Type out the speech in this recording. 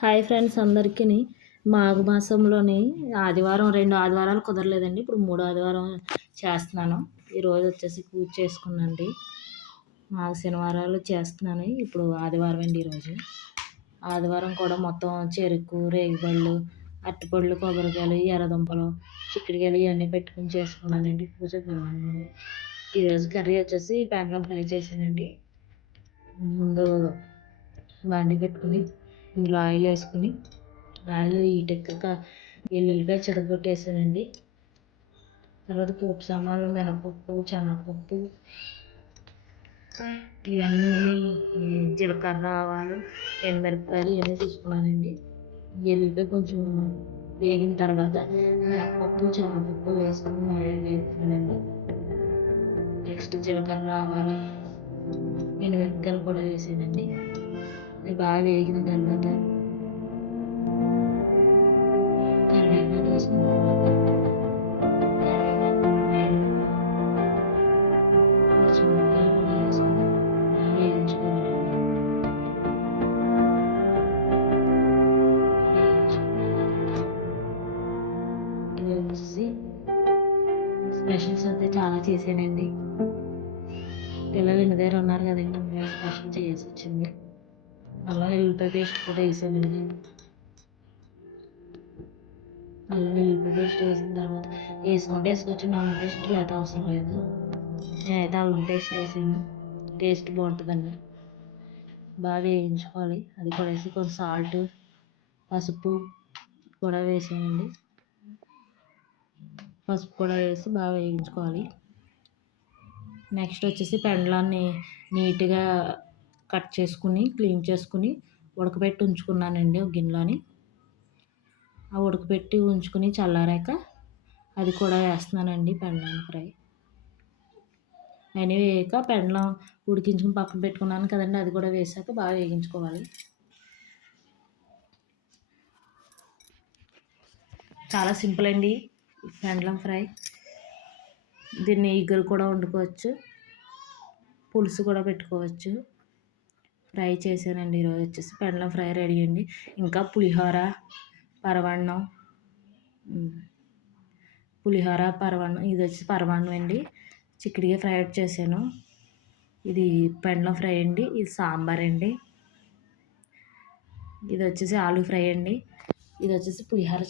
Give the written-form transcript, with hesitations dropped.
Hi friends అందరికీ మాఘమాసంలోని ఆదివారం 2 ఆదివారాలు కుదరలేదండి. ఇప్పుడు 3 ఆదివారం చేస్తున్నాను. ఈరోజు వచ్చేసి పూజ చేసుకున్నానండి. శనివారాలు చేస్తున్నాను. ఇప్పుడు ఆదివారం అండి ఈరోజు. ఆదివారం కూడా మొత్తం చెరుకు, రేగిపళ్ళు, అరటిపళ్ళు, కొబ్బరికాయలు, ఎర్రదుంపలు, చిక్కుడుకాయలు ఇవన్నీ పెట్టుకుని చేసుకున్నానండి పూజ. ఈరోజు కర్రీ వచ్చేసి బెండకాయ ఫ్రై చేశానండి. ముందు బండి పెట్టుకుని ఇందులో ఆయిల్ వేసుకుని ఆయిల్ హీట్ ఎక్కాక ఎల్లుల్లిపాయ చితగొట్టేసానండి. తర్వాత పోపు సామాన్లు మినపప్పు, శనగపప్పు, ఇవన్నీ జీలకర్ర, ఆవాలు, ఎండుమిరపకాయలు ఇవన్నీ తీసుకున్నానండి. ఎల్లుల్లిపాయ కొంచెం వేగిన తర్వాత మినపప్పు, శనగపప్పు వేసుకుని ఆయిల్ వేసుకున్నానండి. నెక్స్ట్ జీలకర్ర, ఆవాలు, ఎండుమిరపకాయలు కూడా వేసానండి. అది బాగా వేగిన తర్వాత కరివేపాకు వేసుకున్నాను. పచ్చిమిరపకాయలు కూడా వేసుకుని వేయించుకోవాలి. ఇది వచ్చేసి స్పెషల్స్ అయితే చాలా చేశానండి. పిల్లలు ఇంటి దగ్గర ఉన్నారు కదండి, స్పెషల్ చేయాల్సి వచ్చింది. అల్లం వెల్లుల్లిపాయ పేస్ట్ కూడా వేసానండి. అల్లం వెల్లుల్లిపాయ పేస్ట్ వేసిన తర్వాత వేసుకోవచ్చు, అల్లం పేస్ట్ లేదా అవసరం లేదు. నేనైతే అల్లం పేస్ట్ వేసాను, టేస్ట్ బాగుంటుందండి. బాగా వేయించుకోవాలి. అది కూడా వేసి కొంచెం సాల్ట్, పసుపు కూడా వేసానండి. పసుపు కూడా వేసి బాగా వేయించుకోవాలి. నెక్స్ట్ వచ్చేసి పెండలాన్ని నీట్గా కట్ చేసుకుని క్లీన్ చేసుకుని ఉడకబెట్టి ఉంచుకున్నానండి ఒక గిన్నెలోని. ఆ ఉడకబెట్టి ఉంచుకుని చల్లారాక అది కూడా వేస్తున్నానండి పెండలం ఫ్రై. అన్నీ వేయక పెండలం ఉడికించుకుని పక్కన పెట్టుకున్నాను కదండి, అది కూడా వేసాక బాగా వేగించుకోవాలి. చాలా సింపుల్ అండి పెండలం ఫ్రై. దీన్ని ఇగురు కూడా వండుకోవచ్చు, పులుసు కూడా పెట్టుకోవచ్చు. ఫ్రై చేశానండి. ఈరోజు వచ్చేసి పెండలం ఫ్రై రెడీ అండి. ఇంకా పులిహోర, పరమాన్నం, ఇది వచ్చి పరమాన్నం అండి. చిక్కుడుకాయ ఫ్రై చేశాను. ఇది పెండలం ఫ్రై అండి. ఇది సాంబార్ అండి. ఇది వచ్చేసి ఆలు ఫ్రై అండి. ఇది వచ్చేసి పులిహోర